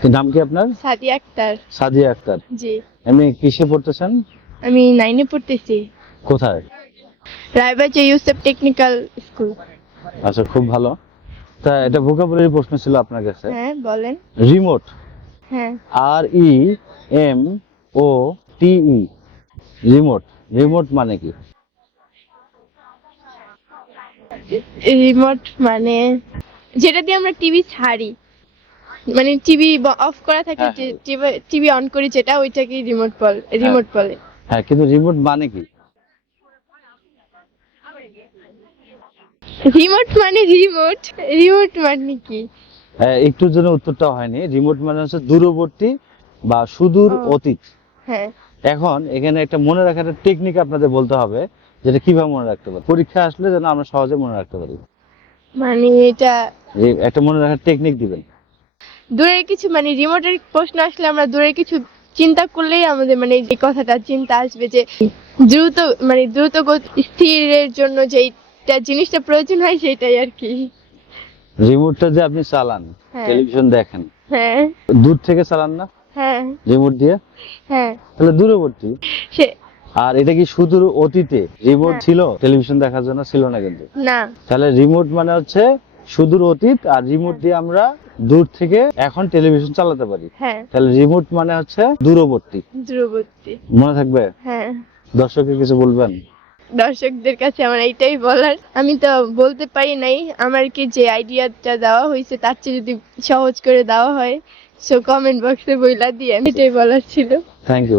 তো নাম কি আপনার? সাদিয়া আক্তার। সাদিয়া আক্তার। জি, এমনি কিসে পড়তেছেন? আমি 9 পড়তেছি। কোথায়? Raybazar Yousef technical school. আচ্ছা, খুব ভালো। তা এটা ভোকাবুলারি প্রশ্ন ছিল আপনার কাছে। হ্যাঁ, বলেন। রিমোট, হ্যাঁ, REMOTE, রিমোট, রিমোট মানে কি? রিমোট মানে যেটা দিয়ে আমরা টিভি ছাড়ি, মানে টিভি অফ করা থাকে, হ্যাঁ, হ্যাঁ। টিভি অন করি যেটা, ওইটাকে রিমোট বলে। হ্যাঁ, রিমোট বলে। হ্যাঁ, কিন্তু রিমোট মানে কি? রিমোট মানে রিমোট, রিমোট মানে কি? একটুর জন্য উত্তরটা হয়নি। রিমোট মানে হচ্ছে দূরবর্তী বা সুদূর ও, অতীত। হ্যাঁ। এখন এখানে একটা মনে রাখার টেকনিক আপনাদের বলতে হবে, যেটা কিভাবে মনে রাখতে পারি, পরীক্ষা আসলে যেন আমরা সহজে মনে রাখতে পারি। মানে এটা একটা মনে রাখার টেকনিক দিবেন। দূরের কিছু, মানে রিমোটের প্রশ্ন আসলে আমরা দূরের কিছু চিন্তা করলেই আমাদের মানে যে কথাটা চিন্তা আসবে যে দ্রুত, মানে দ্রুত স্থিরের জন্য যেইটা জিনিসটা প্রয়োজন হয় সেটাই আর কি। রিমোটটা যে আপনি চালান, হ্যাঁ, টেলিভিশন দেখেন, হ্যাঁ, দূর থেকে চালান না হ্যাঁ, রিমোট দিয়ে? হ্যাঁ। তাহলে দূরবর্তী। সে আর এটা কি সুদূর অতীতে রিমোট হ্যাঁ। ছিল টেলিভিশন দেখার জন্য? ছিল না কিন্তু। না। তাহলে রিমোট মানে হচ্ছে সুদূর অতীত, আর রিমোট দিয়ে আমরা দূর থেকে এখন টেলিভিশন চালাতে পারি। হ্যাঁ, তাহলে রিমোট মানে হচ্ছে দূরবর্তী। দূরবর্তী। মনে থাকবে? হ্যাঁ। দর্শককে কিছু বলবেন? দর্শকদের কাছে আমার এইটাই বলার, আমি তো বলতে পারি নাই, আমার কি যে আইডিয়াটা দেওয়া হয়েছে তার চেয়ে যদি সহজ করে দেওয়া হয়, সো কমেন্ট বক্সে বইলা দিয়ে, এটাই বলার ছিল। Thank you.